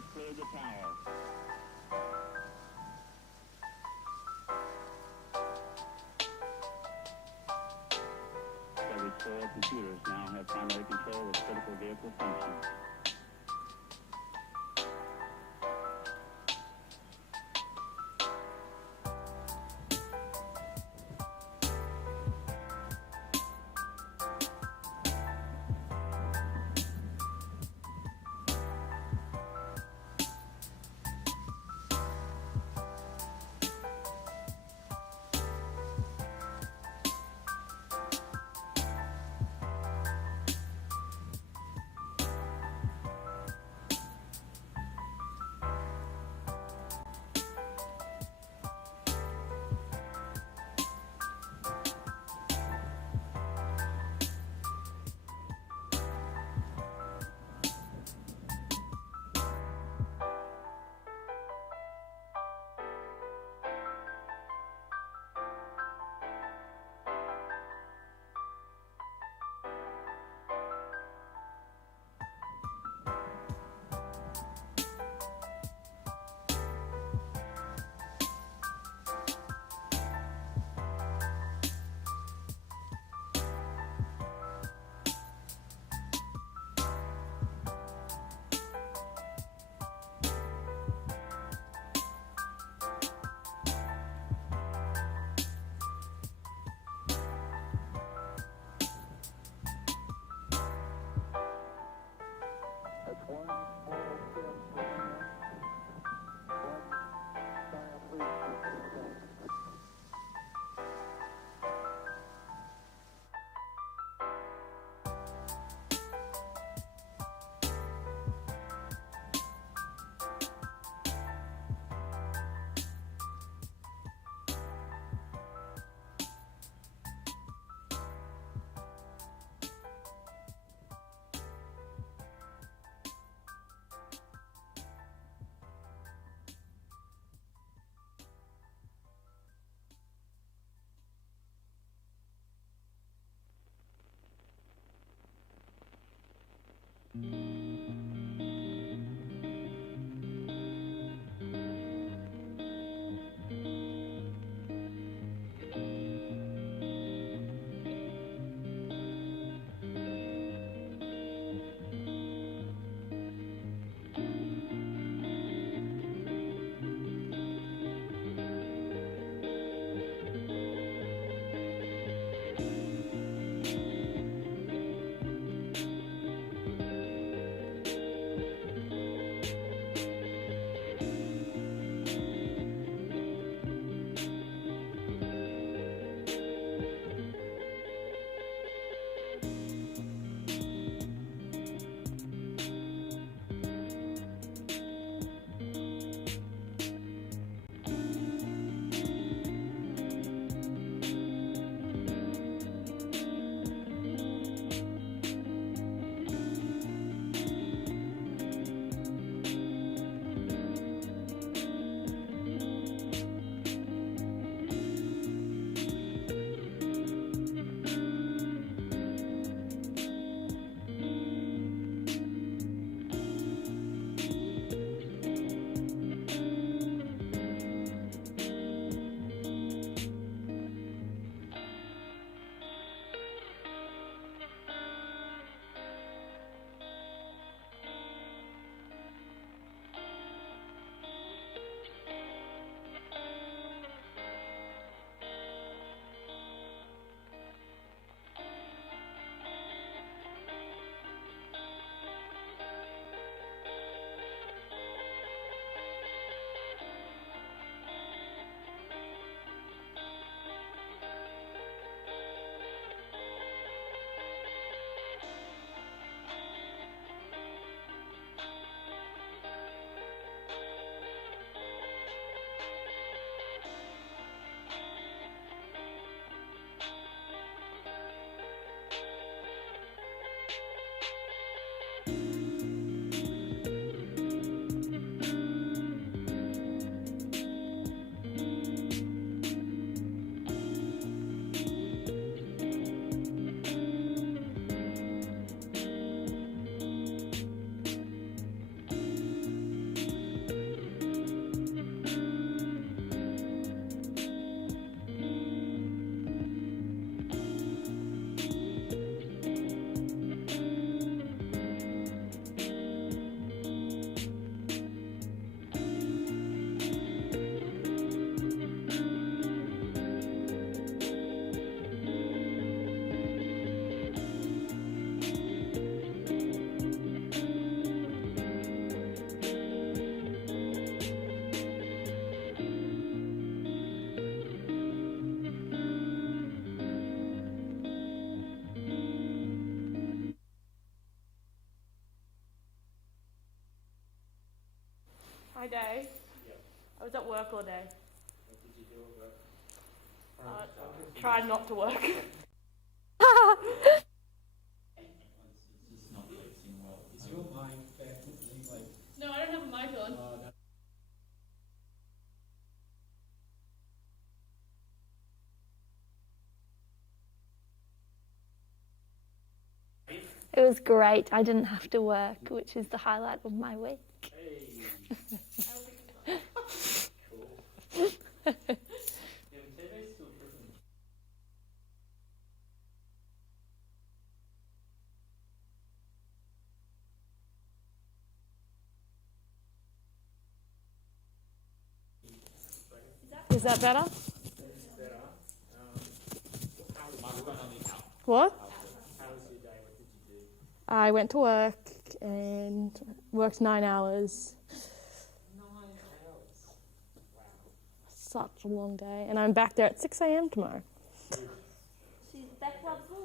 has cleared the tower. Every 4 computers now have primary control of critical vehicle functions. That's one small step for man, one giant leap for mankind. My day. Yeah. I was at work all day. What did you do about Tried not to work. It's just not fixing well. Is your mic back with me? Like, No, I don't have a mic on. that It was great. I didn't have to work, which is the highlight of my week. hey. Cool. Yeah, TV's still tripping. Is that better? Better. What? How was your day? What did you do? I went to work and worked 9 hours. 9 hours. Wow. Such a long day. And I'm back there at 6 a.m. tomorrow. She's back once more.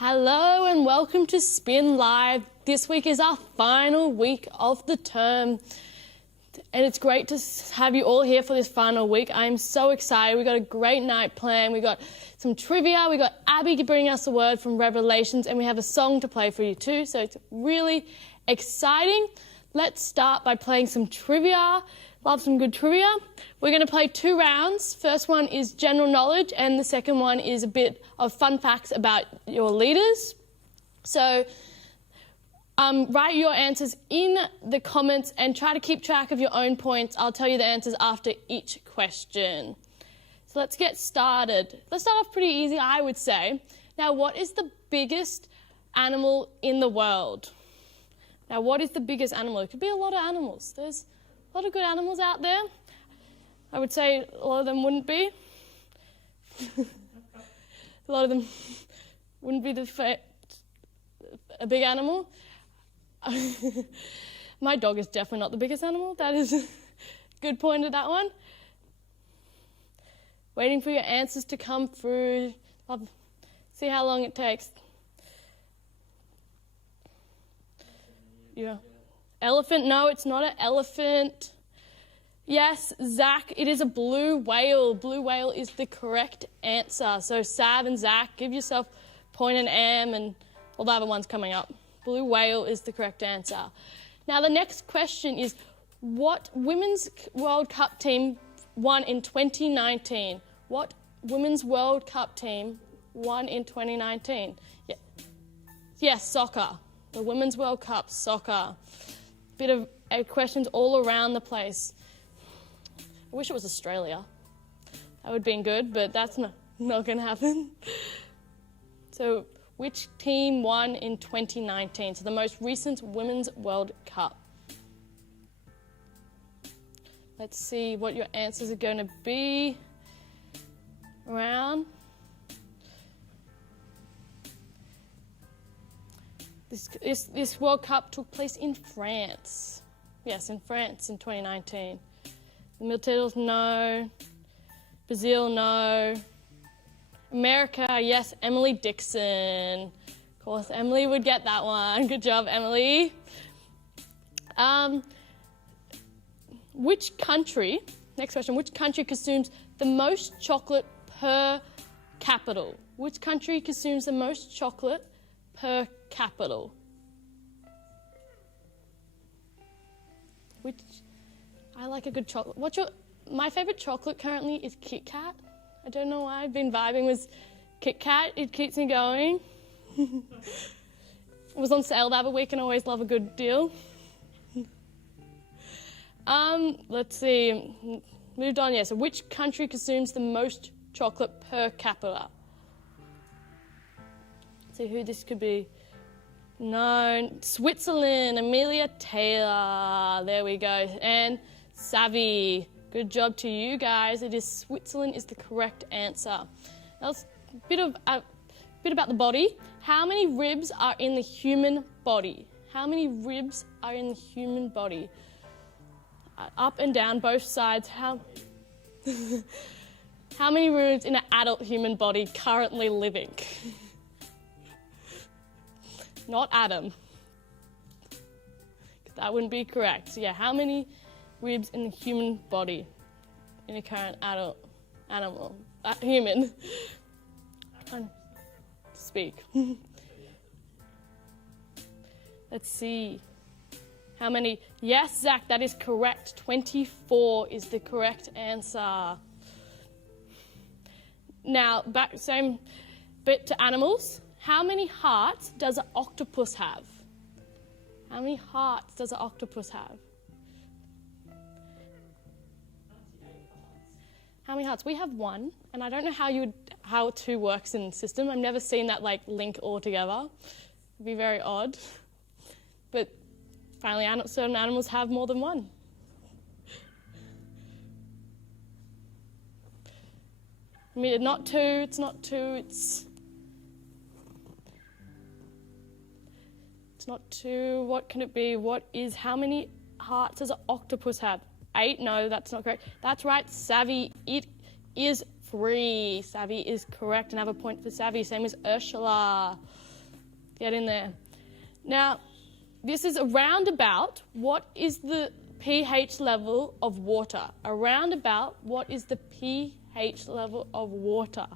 Hello and welcome to Spin Live. This week is our final week of the term. And it's great to have you all here for this final week. I'm so excited. We got a great night planned. We got some trivia. We got Abby to bring us a word from Revelations, and we have a song to play for you too. So it's really exciting. Let's start by playing some trivia. Love some good trivia. We're going to play 2 rounds. First one is general knowledge, and the second one is a bit of fun facts about your leaders. So write your answers in the comments and try to keep track of your own points. I'll tell you the answers after each question. So let's get started. Let's start off pretty easy, I would say. Now, what is the biggest animal in the world? Now, what is the biggest animal? It could be a lot of animals. There's a lot of good animals out there. I would say a lot of them wouldn't be. A lot of them wouldn't be a big animal. My dog is definitely not the biggest animal. That is a good point to that one. Waiting for your answers to come through. See how long it takes. Yeah. Elephant, no, it's not an elephant. Yes, Zach, it is a blue whale. Blue whale is the correct answer. So Sav and Zach, give yourself point and M and all the other ones coming up. Blue whale is the correct answer. Now the next question is, what Women's World Cup team won in 2019? What Women's World Cup team won in 2019? Yeah. Yes, soccer. The Women's World Cup, soccer. Bit of questions all around the place. I wish it was Australia. That would have been good, but that's not going to happen. So, which team won in 2019? So, the most recent Women's World Cup. Let's see what your answers are going to be. Around. This World Cup took place in France. Yes, in France in 2019. The Militaires, no. Brazil, no. America, yes, Emily Dixon. Of course, Emily would get that one. Good job, Emily. Which country, next question, which country consumes the most chocolate per capita? Which country consumes the most chocolate per capita? I like a good chocolate. My favourite chocolate currently is Kit Kat. I don't know why. I've been vibing with Kit Kat. It keeps me going. It was on sale the other week and I always love a good deal. Let's see. Moved on, yeah. So which country consumes the most chocolate per capita? Let's see who this could be. No, Switzerland, Amelia Taylor. There we go. And Savvy. Good job to you guys. It is Switzerland is the correct answer. Now let's a bit about the body. How many ribs are in the human body? How many ribs are in the human body? Up and down, both sides. How many ribs in an adult human body currently living? Not Adam. That wouldn't be correct. So yeah, how many ribs in the human body in a current adult animal? Human. Speak. Let's see. How many? Yes, Zach, that is correct. 24 is the correct answer. Now, back same bit to animals. How many hearts does an octopus have? How many hearts does an octopus have? How many hearts? We have one, and I don't know how 2 works in the system. I've never seen that link all together. It'd be very odd. But apparently certain animals have more than one. I mean, it's not two, it's not 2. What can it be? How many hearts does an octopus have? 8? No, that's not correct. That's right, Savvy. It is 3. Savvy is correct. Another point for Savvy. Same as Ursula. Get in there. Now, this is a roundabout. What is the pH level of water? A roundabout, what is the pH level of water?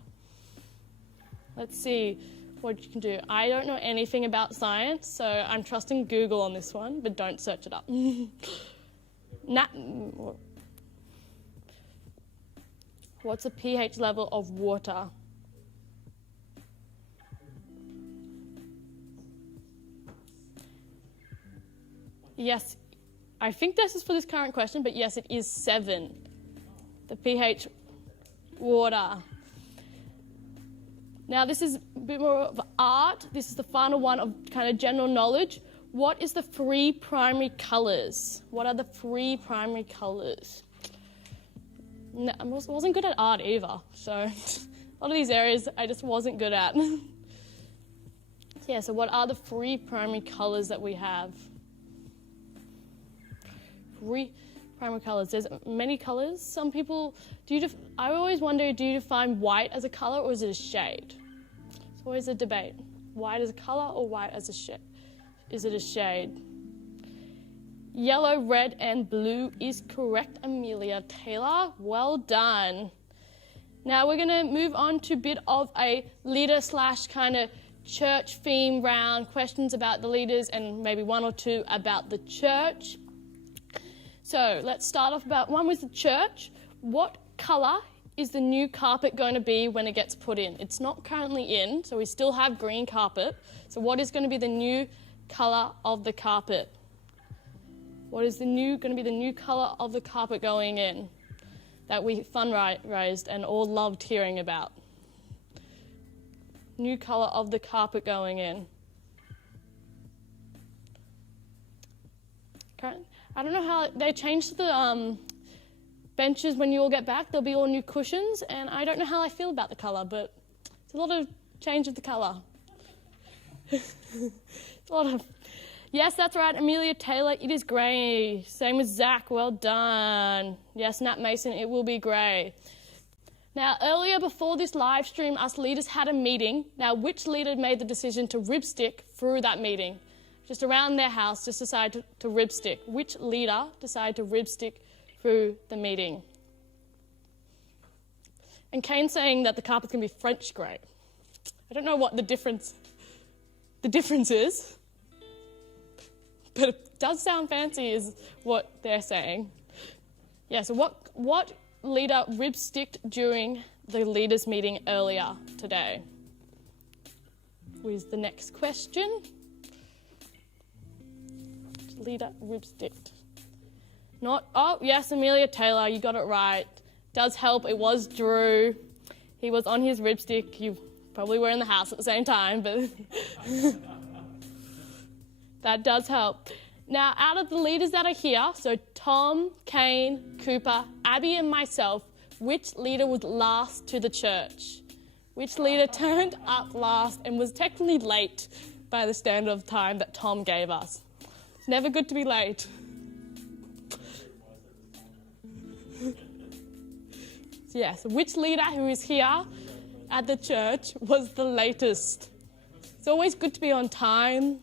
Let's see what you can do. I don't know anything about science, so I'm trusting Google on this one, but don't search it up. What's the pH level of water? Yes, I think this is for this current question, but yes, it is 7. The pH water. Now, this is a bit more of art. This is the final one of kind of general knowledge. What is the 3 primary colours? What are the 3 primary colours? No, I wasn't good at art either, so a lot of these areas I just wasn't good at. Yeah, so what are the 3 primary colours that we have? 3 primary colours. There's many colours. Some people, I always wonder, do you define white as a colour or is it a shade? It's always a debate. White as a colour or white as a shade? Is it a shade? Yellow, red, and blue is correct, Amelia Taylor. Well done. Now we're going to move on to a bit of a leader / kind of church theme round, questions about the leaders and maybe 1 or 2 about the church. So let's start off about one with the church. What colour is the new carpet going to be when it gets put in? It's not currently in, so we still have green carpet. So what is going to be the new colour of the carpet? What is going to be the new colour of the carpet going in that we fundraised and all loved hearing about? New colour of the carpet going in. I don't know how they changed the benches when you all get back. There'll be all new cushions, and I don't know how I feel about the colour, but it's a lot of change of the colour. It's a lot of... Yes, that's right, Amelia Taylor, it is grey. Same as Zach, well done. Yes, Nat Mason, it will be grey. Now, earlier before this live stream, us leaders had a meeting. Now, which leader made the decision to ribstick through that meeting? Just around their house, just decided to ribstick. Which leader decided to ribstick through the meeting? And Kane's saying that the carpet's going to be French grey. I don't know what the difference is. But it does sound fancy is what they're saying. Yeah, so what leader ribsticked during the leaders' meeting earlier today? With the next question. Which leader ribsticked? Yes, Amelia Taylor, you got it right. Does help, it was Drew. He was on his ribstick. You probably were in the house at the same time, but... That does help. Now, out of the leaders that are here, so Tom, Kane, Cooper, Abby and myself, which leader was last to the church? Which leader turned up last and was technically late by the standard of time that Tom gave us? It's never good to be late. Yes, which leader who is here at the church was the latest? It's always good to be on time.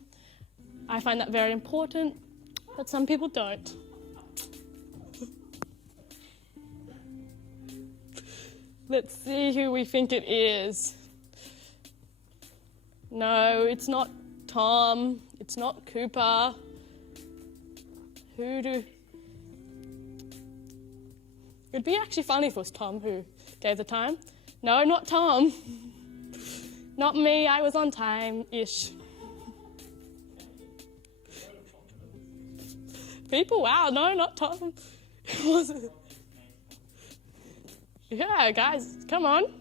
I find that very important, but some people don't. Let's see who we think it is. No, it's not Tom. It's not Cooper. It'd be actually funny if it was Tom who gave the time. No, not Tom. Not me, I was on time-ish. People, wow, no, not Tom. It wasn't. Yeah, guys, come on.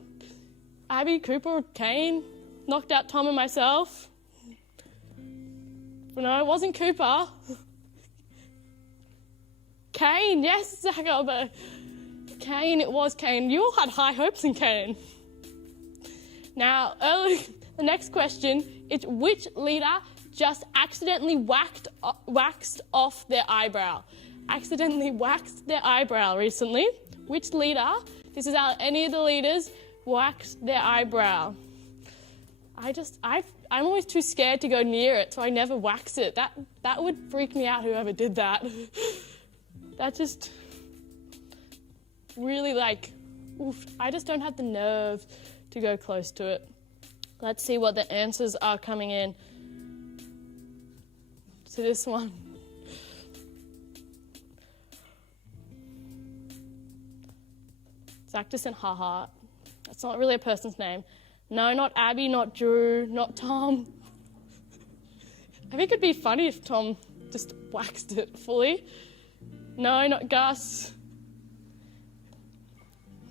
Abby, Cooper, Kane, knocked out Tom and myself. But no, it wasn't Cooper. Kane, yes, Zach Albert. Kane, it was Kane. You all had high hopes in Kane. Now, the next question is which leader just accidentally waxed off their eyebrow? Accidentally waxed their eyebrow recently. Which leader, this is how any of the leaders waxed their eyebrow? I'm always too scared to go near it, so I never wax it. That would freak me out, whoever did that. That just really oof, I just don't have the nerve to go close to it. Let's see what the answers are coming in to this one. Zactus and Haha. That's not really a person's name. No, not Abby, not Drew, not Tom. I think it'd be funny if Tom just waxed it fully. No, not Gus.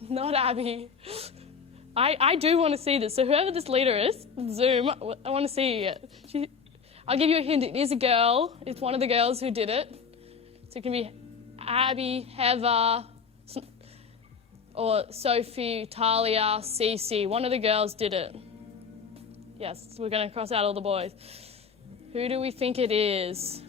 Not Abby. I do want to see this. So whoever this leader is, Zoom, I want to see it. I'll give you a hint. It is a girl. It's one of the girls who did it. So it can be Abby, Heather, or Sophie, Talia, Cece. One of the girls did it. Yes, we're going to cross out all the boys. Who do we think it is?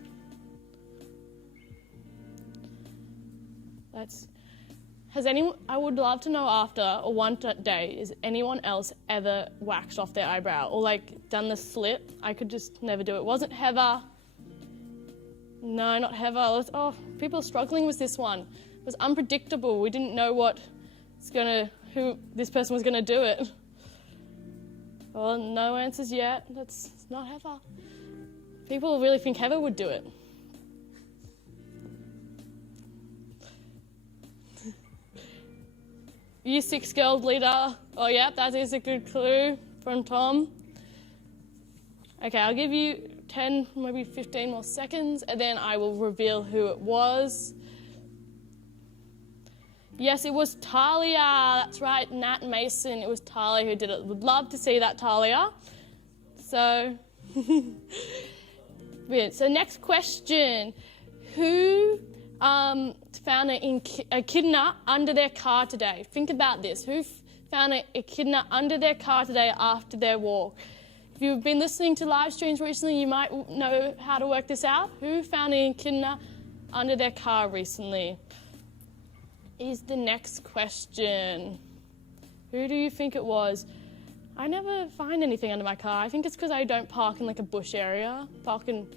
I would love to know after, or one day, is anyone else ever waxed off their eyebrow or done the slit? I could just never do it. Wasn't Heather. No, not Heather. People are struggling with this one. It was unpredictable. We didn't know who this person was gonna do it. Well, no answers yet. It's not Heather. People really think Heather would do it. Year 6 girls leader. Oh yeah, that is a good clue from Tom. Okay, I'll give you 10, maybe 15 more seconds, and then I will reveal who it was. Yes, it was Talia. That's right, Nat Mason. It was Talia who did it. Would love to see that, Talia. So, weird. So next question. Who found an echidna under their car today? Think about this. Who found an echidna under their car today after their walk? If you've been listening to live streams recently, you might know how to work this out. Who found an echidna under their car recently? Is the next question. Who do you think it was? I never find anything under my car. I think it's because I don't park in a bush area. Park in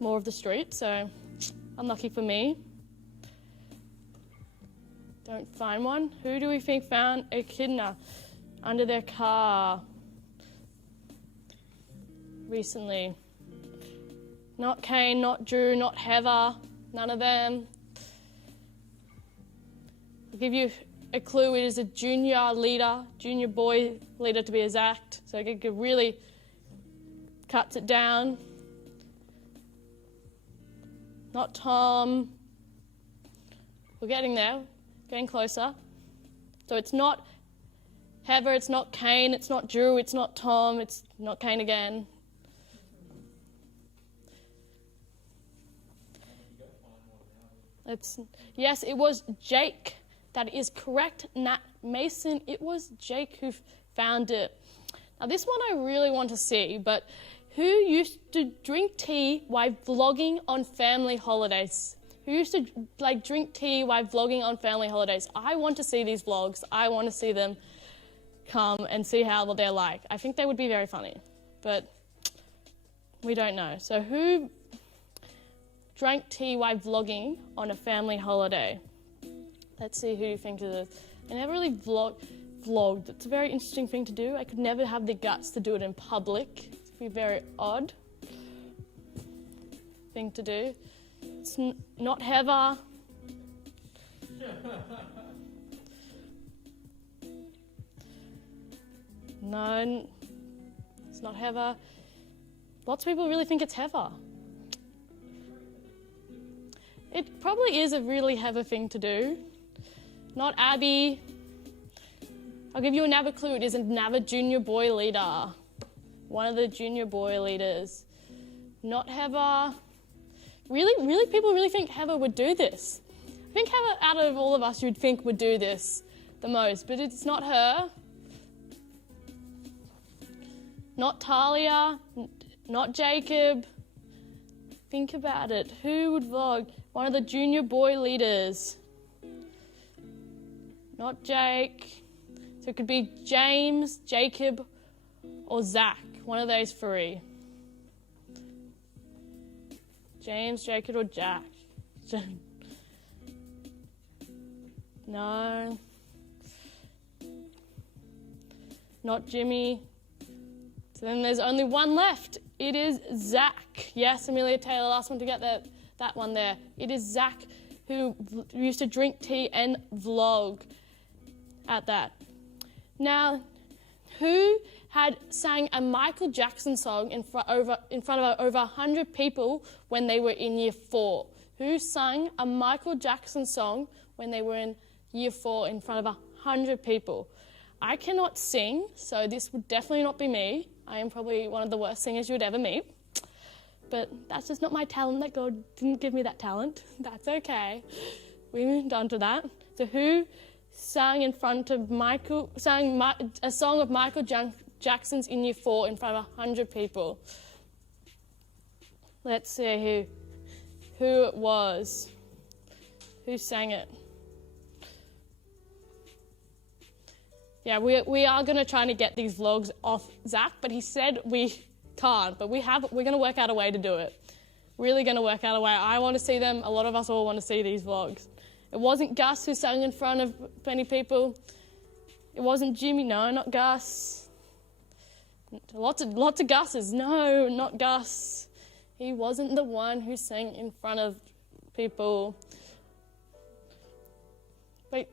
more of the street, so unlucky for me. Don't find one. Who do we think found a echidna under their car recently? Not Kane, not Drew, not Heather, none of them. I'll give you a clue. It is a junior leader, junior boy leader to be exact. So it really cuts it down. Not Tom. We're getting there, getting closer. So it's not Heather, it's not Kane, it's not Drew, it's not Tom, it's not Kane again. Yes, it was Jake. That is correct, Nat Mason. It was Jake who found it. Now this one I really want to see, but who used to drink tea while vlogging on family holidays? Who used to drink tea while vlogging on family holidays? I want to see these vlogs. I want to see them come and see how they're like. I think they would be very funny, but we don't know. So who drank tea while vlogging on a family holiday? Let's see who you think it is. I never really vlogged. It's a very interesting thing to do. I could never have the guts to do it in public. It'd be very odd thing to do. It's not Heather. No, it's not Heather. Lots of people really think it's Heather. It probably is a really Heather thing to do. Not Abby. I'll give you another clue. It is another junior boy leader. One of the junior boy leaders. Not Heather. Really, people really think Heather would do this. I think Heather, out of all of us, you'd think would do this the most, but it's not her. Not Talia. Not Jacob. Think about it. Who would vlog? One of the junior boy leaders. Not Jake. So it could be James, Jacob, or Zach. One of those three. James, Jacob, or Jack? No. Not Jimmy. So then there's only one left. It is Zach. Yes, Amelia Taylor, last one to get that one there. It is Zach, who used to drink tea and vlog at that. Now, who had sang a Michael Jackson song in front of over 100 people when they were in year 4? Who sang a Michael Jackson song when they were in year 4 in front of 100 people? I cannot sing, so this would definitely not be me. I am probably one of the worst singers you would ever meet. But that's just not my talent. That God didn't give me that talent. That's okay. We moved on to that. So who sang in front of a song of Michael Jackson's in year 4 in front of 100 people? Let's see who it was. Who sang it? Yeah, we are going to try to get these vlogs off Zach, but he said we can't. But we're going to work out a way to do it. Really going to work out a way. I want to see them. A lot of us all want to see these vlogs. It wasn't Gus who sang in front of many people. It wasn't Jimmy. No, not Gus. Lots of Gus's. No, not Gus. He wasn't the one who sang in front of people. Wait,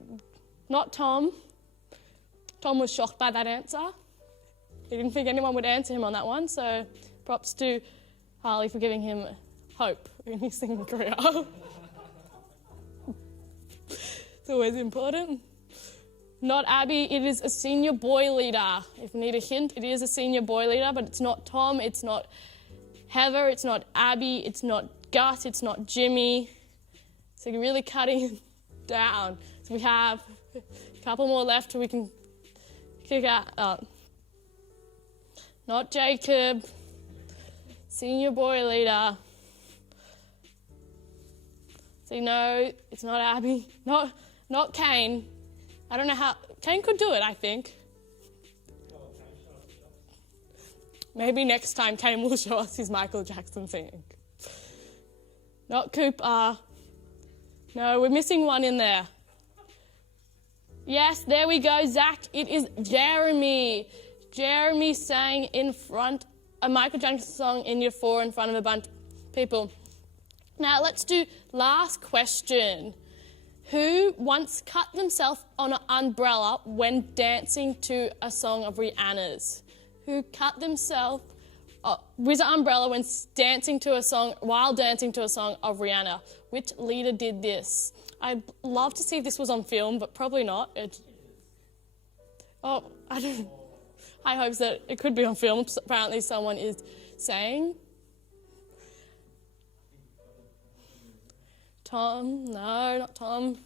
not Tom. Tom was shocked by that answer. He didn't think anyone would answer him on that one, so props to Harley for giving him hope in his singing career. It's always important. Not Abby, it is a senior boy leader. If you need a hint, it is a senior boy leader, but it's not Tom, it's not Heather, it's not Abby, it's not Gus, it's not Jimmy. So you're really cutting down. So we have a couple more left we can kick out. Not Jacob, senior boy leader. See, no, it's not Abby, not Kane. I don't know how, Kane could do it, I think. Maybe next time Kane will show us his Michael Jackson singing. Not Cooper. No, we're missing one in there. Yes, there we go, Zach. It is Jeremy. Jeremy sang in front a Michael Jackson song in year 4 in front of a bunch of people. Now let's do last question. Who once cut themselves on an umbrella when dancing to a song of Rihanna's? Who cut themselves with an umbrella when while dancing to a song of Rihanna? Which leader did this? I'd love to see if this was on film, but probably not. I hope that it could be on film. Apparently someone is saying. Tom? No, not Tom.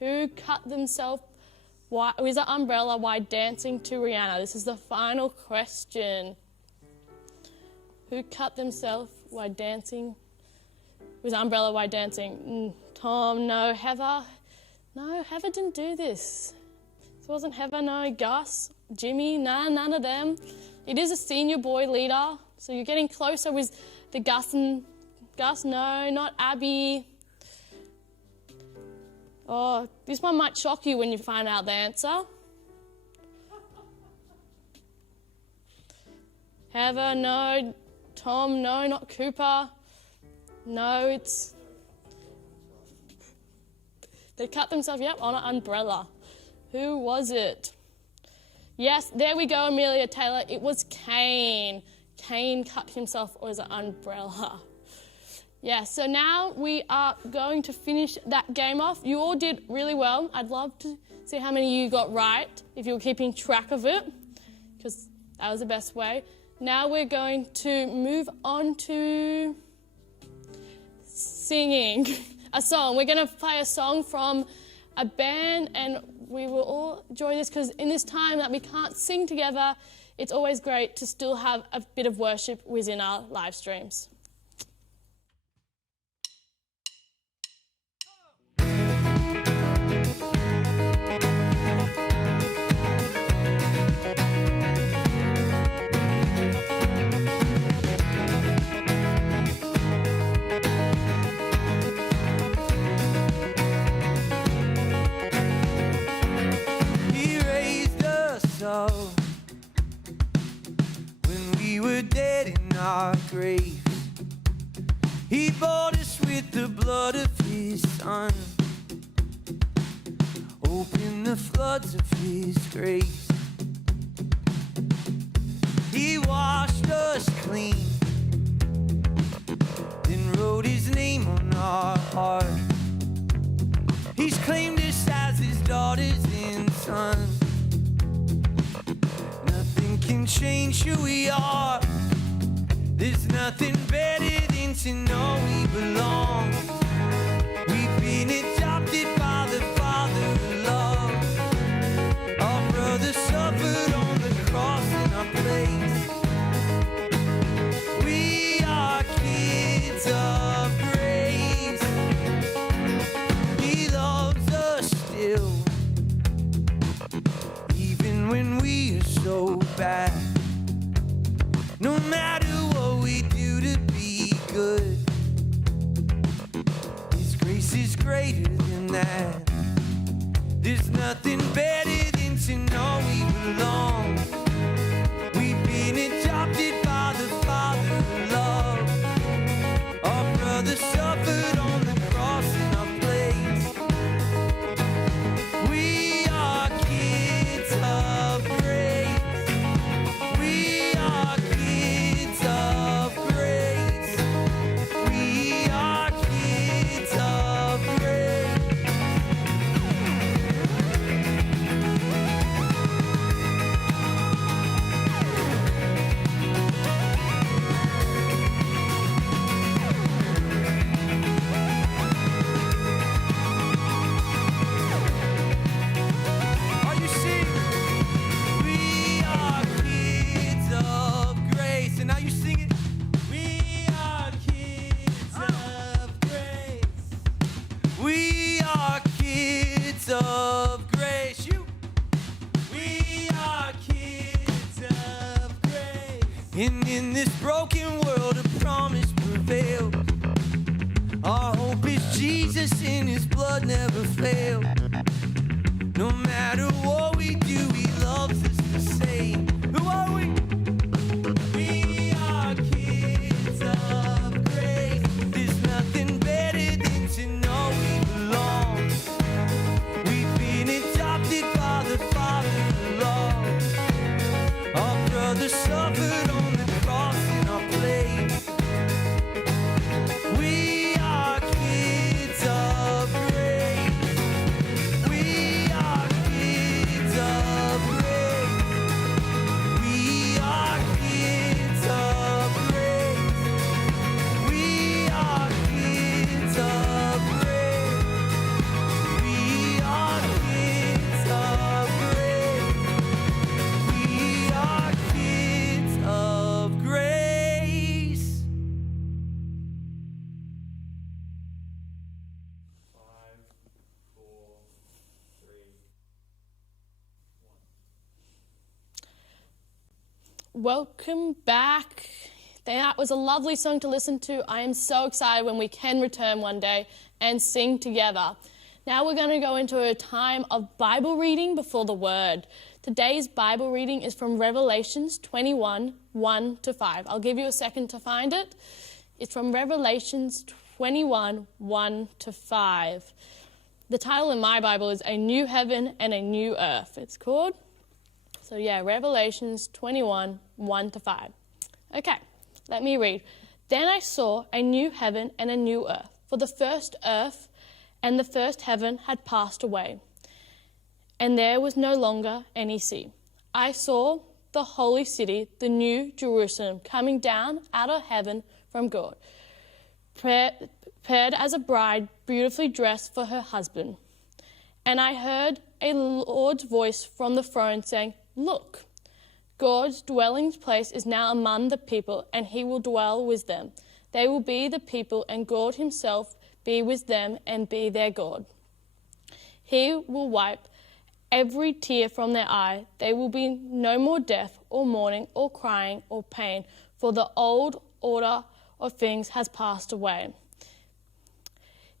Who cut themselves with an umbrella while dancing to Rihanna? This is the final question. Who cut themselves while dancing with an umbrella while dancing? Tom, no. Heather? No, Heather didn't do this. It wasn't Heather, no. Gus? Jimmy? Nah, none of them. It is a senior boy leader, so you're getting closer with the Gus, no, not Abby. Oh, this one might shock you when you find out the answer. Heather, no. Tom, no, not Cooper. No, it's... They cut themselves, on an umbrella. Who was it? Yes, there we go, Amelia Taylor. It was Kane. Kane cut himself with an umbrella. Yeah, so now we are going to finish that game off. You all did really well. I'd love to see how many you got right, if you were keeping track of it, because that was the best way. Now we're going to move on to singing a song. We're going to play a song from a band, and we will all enjoy this, because in this time that we can't sing together, it's always great to still have a bit of worship within our live streams. Open the floods of His grace. He washed us clean, then wrote His name on our heart. He's claimed us as His daughters and sons. Nothing can change who we are. There's nothing better than to know we belong. We've been adopted by the Father of love. Our brother suffered on the cross in our place. We are kids of grace. He loves us still, even when we are so bad. No matter what we do to be good, His grace is greater than that. There's nothing better than to know we belong. We've been adopted by the Father of love. Our brother suffered on the cross in our place. We are kids of grace. We are kids of grace. We are kids of grace. Are you singing? We are kids of grace. And now you sing it. We are kids of grace. We are kids of grace. You. We are kids of grace. And in this broken world, a promise prevails. Our hope is Jesus, and His blood never fails. No matter what we do, He loves us the same. Who are we? We are kids of grace. There's nothing better than to know we belong. We've been adopted by the Father of love. Our brother suffered on the cross in our place. We are kids of grace. We are kids of grace. We are kids of grace. We are kids of grace. We are kids of grace. We are kids of grace. 5, 4, 3, 1. Welcome back. That was a lovely song to listen to. I am so excited when we can return one day and sing together. Now we're going to go into a time of Bible reading before the Word. Today's Bible reading is from Revelations 21, 1 to 5. I'll give you a second to find it. It's from Revelations 21, 1 to 5. The title in my Bible is A New Heaven and a New Earth, it's called. So yeah, Revelations 21, 1 to 5. Okay, let me read. Then I saw a new heaven and a new earth, for the first earth and the first heaven had passed away, and there was no longer any sea. I saw the holy city, the new Jerusalem, coming down out of heaven from God, prepared as a bride beautifully dressed for her husband. And I heard a Lord's voice from the throne saying, "Look, God's dwelling place is now among the people, and He will dwell with them. They will be the people, and God Himself be with them and be their God. He will wipe every tear from their eye. There will be no more death or mourning or crying or pain, for the old order of things has passed away."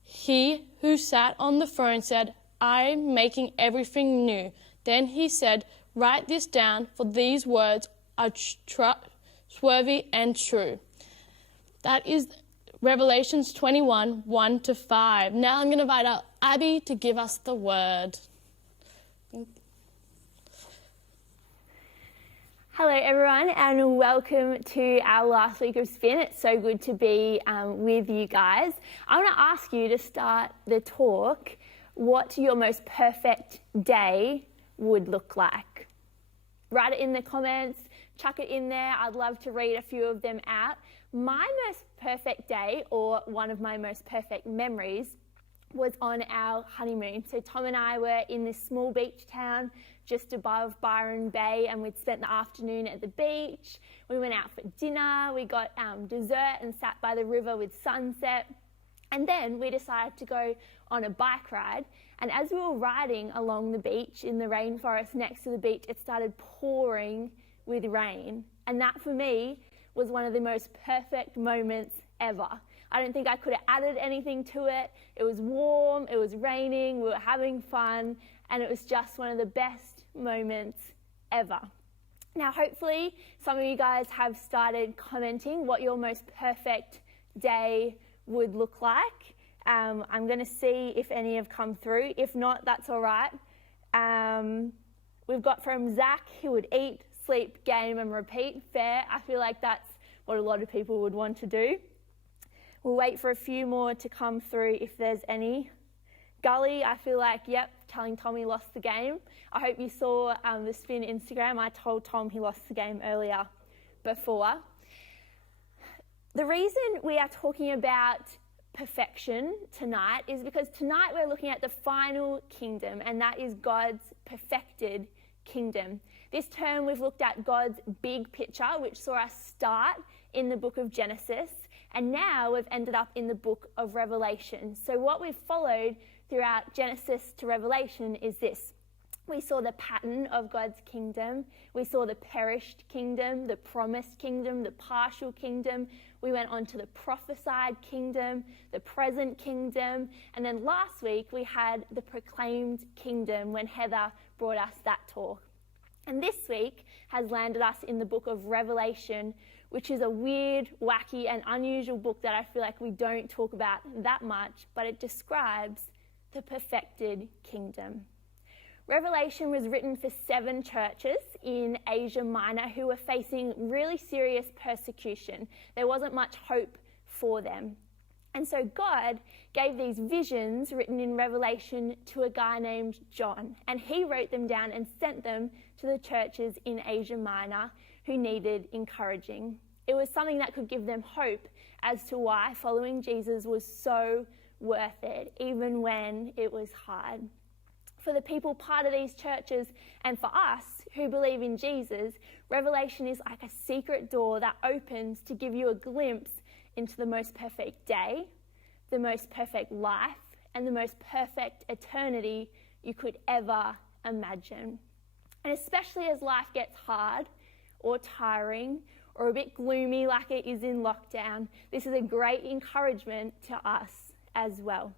He who sat on the throne said, "I am making everything new." Then He said, "Write this down, for these words are trustworthy and true." That is Revelations 21, 1 to 5. Now I'm going to invite Abby to give us the word. Hello everyone and welcome to our last week of Spin. It's so good to be with you guys. I want to ask you to start the talk what your most perfect day would look like. Write it in the comments, chuck it in there. I'd love to read a few of them out. My most perfect day, or one of my most perfect memories, was on our honeymoon. So Tom and I were in this small beach town just above Byron Bay, and we'd spent the afternoon at the beach. We went out for dinner, we got dessert and sat by the river with sunset. And then we decided to go on a bike ride. And as we were riding along the beach in the rainforest next to the beach, it started pouring with rain. And that for me was one of the most perfect moments ever. I don't think I could have added anything to it. It was warm, it was raining, we were having fun, and it was just one of the best moments ever. Now, hopefully, some of you guys have started commenting what your most perfect day would look like. I'm going to see if any have come through. If not, that's all right. We've got from Zach, who would eat, sleep, game, and repeat. Fair. I feel like that's what a lot of people would want to do. We'll wait for a few more to come through if there's any. Gully, I feel like, yep, telling Tom he lost the game. I hope you saw the Spin Instagram. I told Tom he lost the game earlier before. The reason we are talking about perfection tonight is because tonight we're looking at the final kingdom, and that is God's perfected kingdom. This term we've looked at God's big picture, which saw us start in the book of Genesis, and now we've ended up in the book of Revelation. So what we've followed throughout Genesis to Revelation is this. We saw the pattern of God's kingdom. We saw the perished kingdom, the promised kingdom, the partial kingdom. We went on to the prophesied kingdom, the present kingdom. And then last week we had the proclaimed kingdom when Heather brought us that talk. And this week has landed us in the book of Revelation, which is a weird, wacky, and unusual book that I feel like we don't talk about that much, but it describes the perfected kingdom. Revelation was written for 7 churches in Asia Minor who were facing really serious persecution. There wasn't much hope for them. And so God gave these visions written in Revelation to a guy named John, and he wrote them down and sent them to the churches in Asia Minor who needed encouraging. It was something that could give them hope as to why following Jesus was so worth it, even when it was hard. For the people part of these churches and for us who believe in Jesus, Revelation is like a secret door that opens to give you a glimpse into the most perfect day, the most perfect life, and the most perfect eternity you could ever imagine. And especially as life gets hard or tiring or a bit gloomy like it is in lockdown, this is a great encouragement to us as well.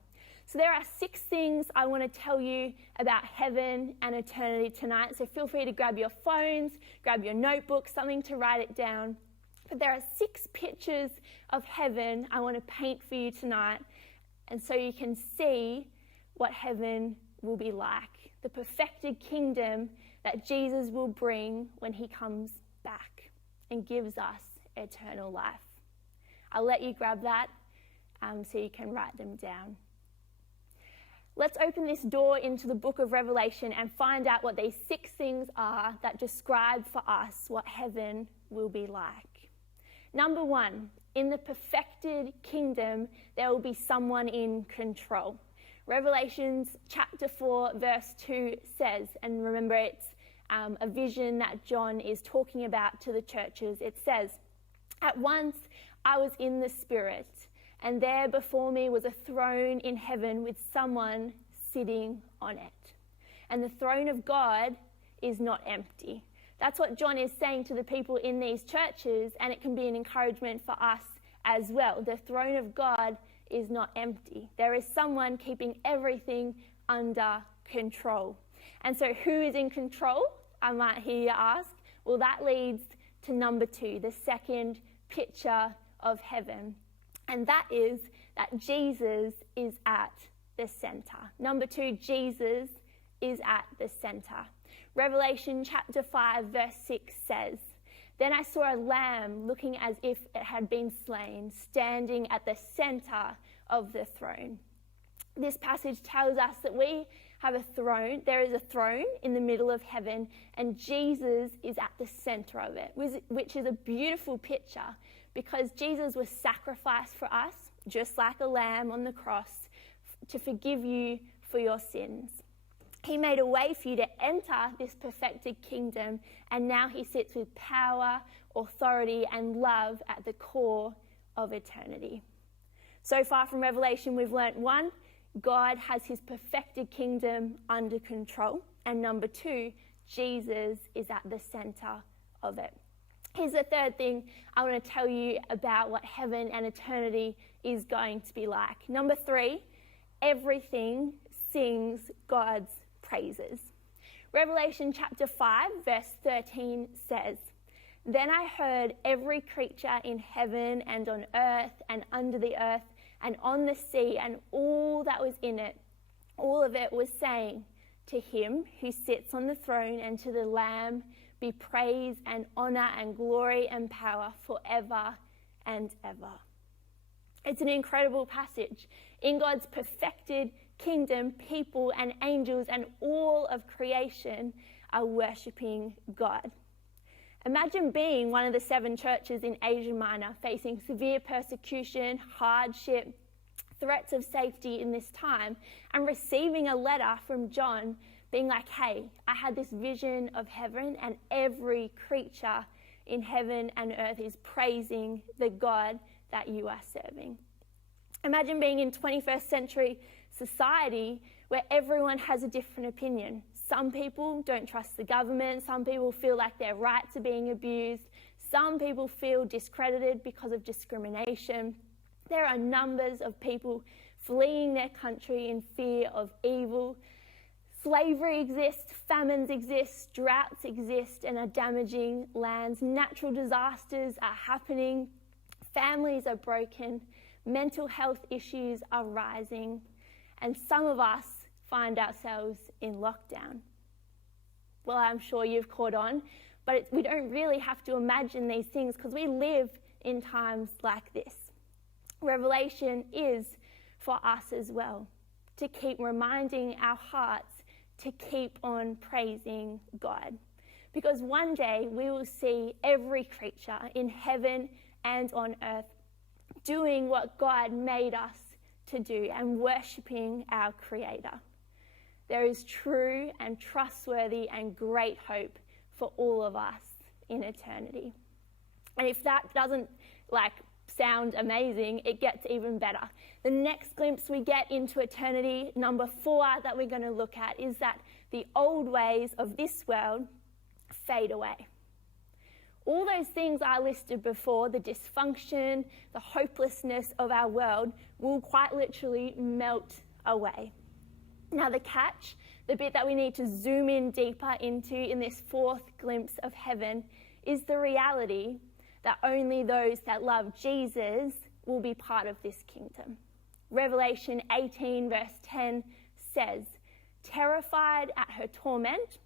So there are 6 things I want to tell you about heaven and eternity tonight. So feel free to grab your phones, grab your notebooks, something to write it down. But there are 6 pictures of heaven I want to paint for you tonight, and so you can see what heaven will be like, the perfected kingdom that Jesus will bring when he comes back and gives us eternal life. I'll let you grab that so you can write them down. Let's open this door into the book of Revelation and find out what these 6 things are that describe for us what heaven will be like. Number 1, in the perfected kingdom, there will be someone in control. Revelations chapter 4, verse 2 says, and remember it's a vision that John is talking about to the churches. It says, "At once I was in the Spirit, and there before me was a throne in heaven with someone sitting on it. And the throne of God is not empty." That's what John is saying to the people in these churches, and it can be an encouragement for us as well. The throne of God is not empty. There is someone keeping everything under control. And so who is in control? I might hear you ask. Well, that leads to number 2, the second picture of heaven. And that is that Jesus is at the center. Number 2, Jesus is at the center. Revelation chapter 5 verse 6 says, "Then I saw a lamb looking as if it had been slain, standing at the center of the throne." This passage tells us that we have a throne. There is a throne in the middle of heaven, and Jesus is at the center of it, which is a beautiful picture because Jesus was sacrificed for us, just like a lamb on the cross, to forgive you for your sins. He made a way for you to enter this perfected kingdom, and now he sits with power, authority, and love at the core of eternity. So far from Revelation, we've learnt 1, God has his perfected kingdom under control, and number 2, Jesus is at the center of it. Here's the third thing I want to tell you about what heaven and eternity is going to be like. Number 3, everything sings God's praises. Revelation chapter 5 verse 13 says, "Then I heard every creature in heaven and on earth and under the earth and on the sea and all that was in it, all of it was saying, to him who sits on the throne and to the Lamb be praise and honor and glory and power forever and ever." It's an incredible passage. In God's perfected kingdom, people and angels and all of creation are worshipping God. Imagine being one of the 7 churches in Asia Minor facing severe persecution, hardship, threats of safety in this time, and receiving a letter from John being like, "Hey, I had this vision of heaven, and every creature in heaven and earth is praising the God that you are serving." Imagine being in 21st century society where everyone has a different opinion. Some people don't trust the government. Some people feel like their rights are being abused. Some people feel discredited because of discrimination. There are numbers of people fleeing their country in fear of evil. Slavery exists, famines exist, droughts exist and are damaging lands. Natural disasters are happening. Families are broken. Mental health issues are rising. And some of us find ourselves in lockdown. Well, I'm sure you've caught on, but we don't really have to imagine these things because we live in times like this. Revelation is for us as well, to keep reminding our hearts to keep on praising God. Because one day we will see every creature in heaven and on earth doing what God made us to do and worshipping our Creator. There is true and trustworthy and great hope for all of us in eternity. And if that doesn't sound amazing, it gets even better. The next glimpse we get into eternity, number 4 that we're going to look at, is that the old ways of this world fade away. All those things I listed before, the dysfunction, the hopelessness of our world, will quite literally melt away. Now the catch, the bit that we need to zoom in deeper into in this 4th glimpse of heaven, is the reality that only those that love Jesus will be part of this kingdom. Revelation 18 verse 10 says, "Terrified at her torment,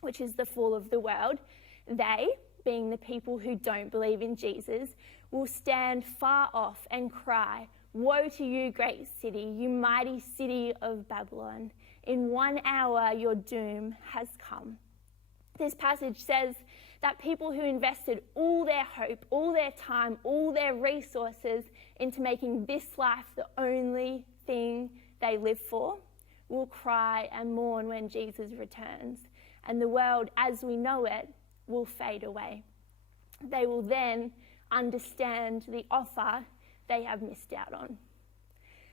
which is the fall of the world, they," being the people who don't believe in Jesus, "will stand far off and cry, 'Woe to you, great city, you mighty city of Babylon. In 1 hour your doom has come.'" This passage says that people who invested all their hope, all their time, all their resources into making this life the only thing they live for will cry and mourn when Jesus returns, and the world as we know it will fade away. They will then understand the offer they have missed out on.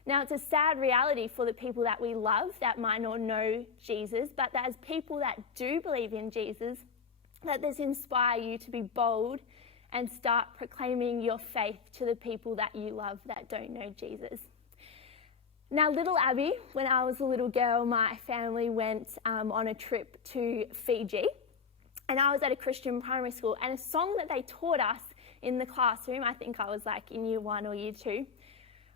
Now, it's a sad reality for the people that we love that might not know Jesus, but as people that do believe in Jesus, let this inspire you to be bold and start proclaiming your faith to the people that you love that don't know Jesus. Now, little Abby, when I was a little girl, my family went on a trip to Fiji, and I was at a Christian primary school, and a song that they taught us in the classroom, I think I was in year 1 or year 2,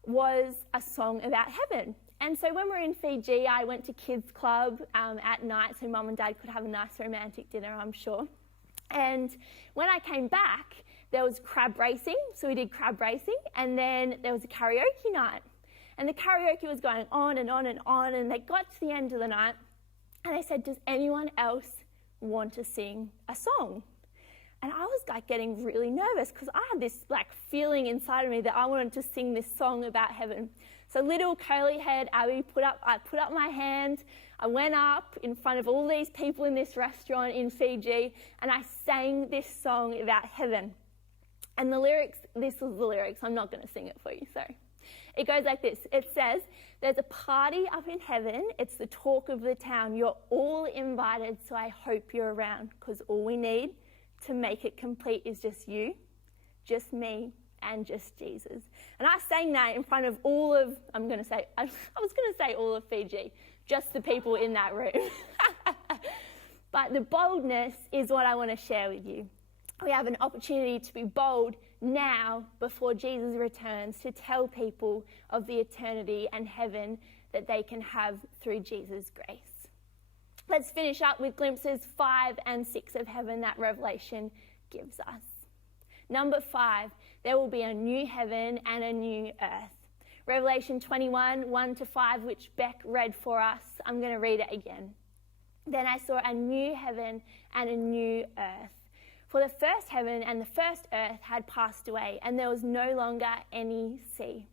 was a song about heaven. And so when we were in Fiji, I went to kids club at night so mum and dad could have a nice romantic dinner, I'm sure. And when I came back, there was crab racing, so we did crab racing, and then there was a karaoke night. And the karaoke was going on and on and on, and they got to the end of the night, and they said, does anyone else want to sing a song? And I was like getting really nervous because I had this like feeling inside of me that I wanted to sing this song about heaven. So little curly-haired Abby I put up my hand, I went up in front of all these people in this restaurant in Fiji, and I sang this song about heaven. And the lyrics, this was the lyrics, I'm not going to sing it for you, sorry. It goes like this. It says, there's a party up in heaven. It's the talk of the town. You're all invited, so I hope you're around, because all we need to make it complete is just you, just me, and just Jesus. And I sang that in front of all of, I was going to say all of Fiji, just the people in that room. But the boldness is what I want to share with you. We have an opportunity to be bold now before Jesus returns to tell people of the eternity and heaven that they can have through Jesus' grace. Let's finish up with glimpses 5 and 6 of heaven that Revelation gives us. Number 5, there will be a new heaven and a new earth. Revelation 21, 1-5, which Beck read for us. I'm going to read it again. Then I saw a new heaven and a new earth. For the first heaven and the first earth had passed away, and there was no longer any sea.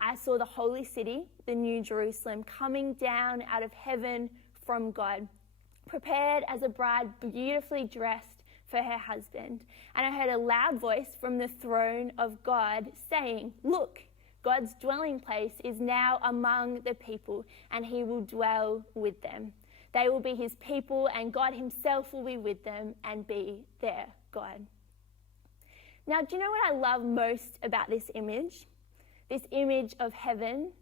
I saw the holy city, the new Jerusalem, coming down out of heaven from God, prepared as a bride beautifully dressed for her husband. And I heard a loud voice from the throne of God saying, look, God's dwelling place is now among the people, and he will dwell with them. They will be his people, and God himself will be with them and be their God. Now, do you know what I love most about this image? This image of heaven?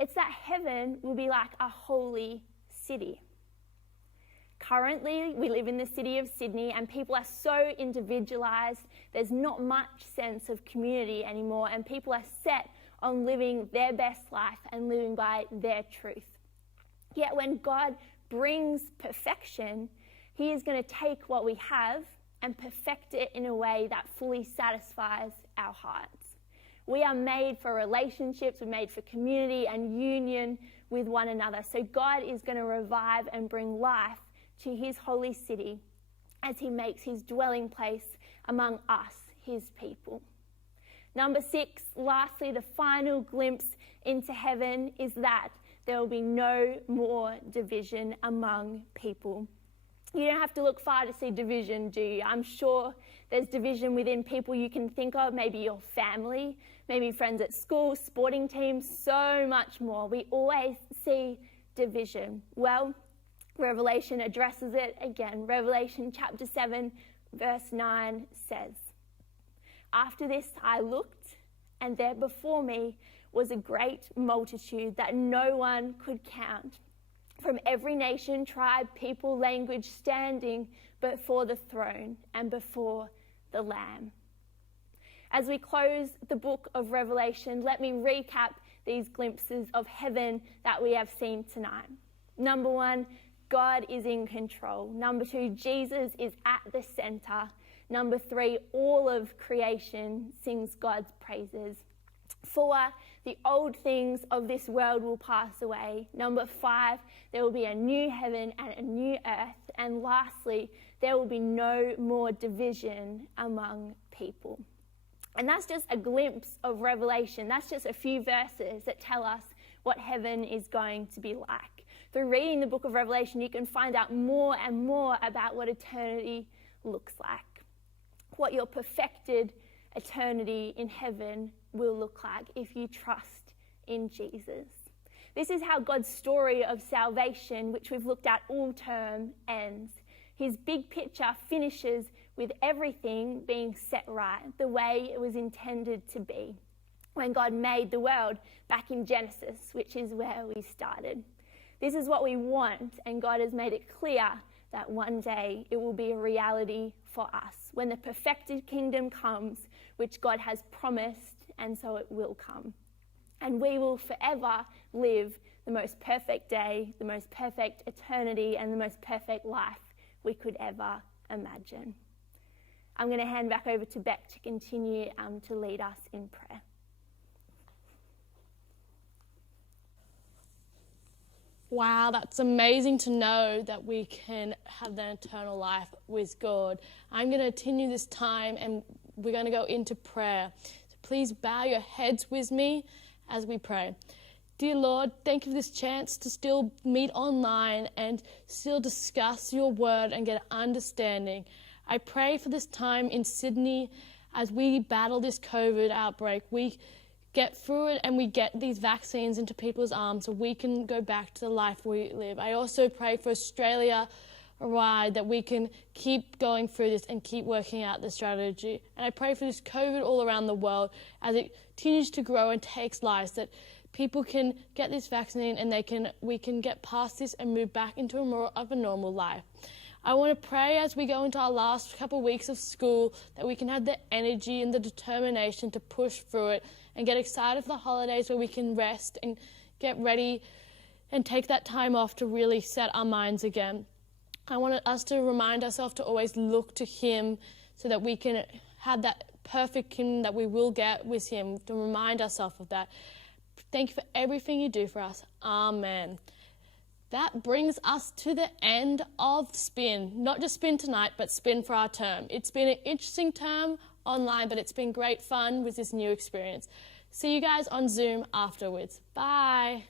It's that heaven will be like a holy city. Currently, we live in the city of Sydney, and people are so individualised. There's not much sense of community anymore, and people are set on living their best life and living by their truth. Yet when God brings perfection, he is going to take what we have and perfect it in a way that fully satisfies our hearts. We are made for relationships, we're made for community and union with one another. So God is going to revive and bring life to his holy city as he makes his dwelling place among us, his people. Number 6, lastly, the final glimpse into heaven is that there will be no more division among people. You don't have to look far to see division, do you? I'm sure there's division within people you can think of, maybe your family, maybe friends at school, sporting teams, so much more. We always see division. Well, Revelation addresses it again. Revelation chapter 7, verse 9 says, after this I looked, and there before me was a great multitude that no one could count, from every nation, tribe, people, language, standing before the throne and before the Lamb. As we close the book of Revelation, let me recap these glimpses of heaven that we have seen tonight. Number 1, God is in control. Number 2, Jesus is at the center. Number 3, all of creation sings God's praises. 4, the old things of this world will pass away. Number 5, there will be a new heaven and a new earth. And lastly, there will be no more division among people. And that's just a glimpse of Revelation. That's just a few verses that tell us what heaven is going to be like. Through reading the book of Revelation, you can find out more and more about what eternity looks like, what your perfected eternity in heaven will look like if you trust in Jesus. This is how God's story of salvation, which we've looked at all term, ends. His big picture finishes with everything being set right, the way it was intended to be, when God made the world back in Genesis, which is where we started. This is what we want, and God has made it clear that one day it will be a reality for us, when the perfected kingdom comes, which God has promised, and so it will come. And we will forever live the most perfect day, the most perfect eternity, and the most perfect life we could ever imagine. I'm going to hand back over to Beck to continue to lead us in prayer. Wow, that's amazing to know that we can have that eternal life with God. I'm going to continue this time and we're going to go into prayer. So please bow your heads with me as we pray. Dear Lord, thank you for this chance to still meet online and still discuss your word and get understanding. I pray for this time in Sydney as we battle this COVID outbreak. We get through it and we get these vaccines into people's arms so we can go back to the life we live. I also pray for Australia wide that we can keep going through this and keep working out the strategy. And I pray for this COVID all around the world as it continues to grow and takes lives, that people can get this vaccine and we can get past this and move back into a more of a normal life. I want to pray as we go into our last couple of weeks of school that we can have the energy and the determination to push through it and get excited for the holidays where we can rest and get ready and take that time off to really set our minds again. I want us to remind ourselves to always look to Him so that we can have that perfect kingdom that we will get with Him, to remind ourselves of that. Thank you for everything you do for us. Amen. That brings us to the end of Spin. Not just Spin tonight, but Spin for our term. It's been an interesting term online, but it's been great fun with this new experience. See you guys on Zoom afterwards. Bye.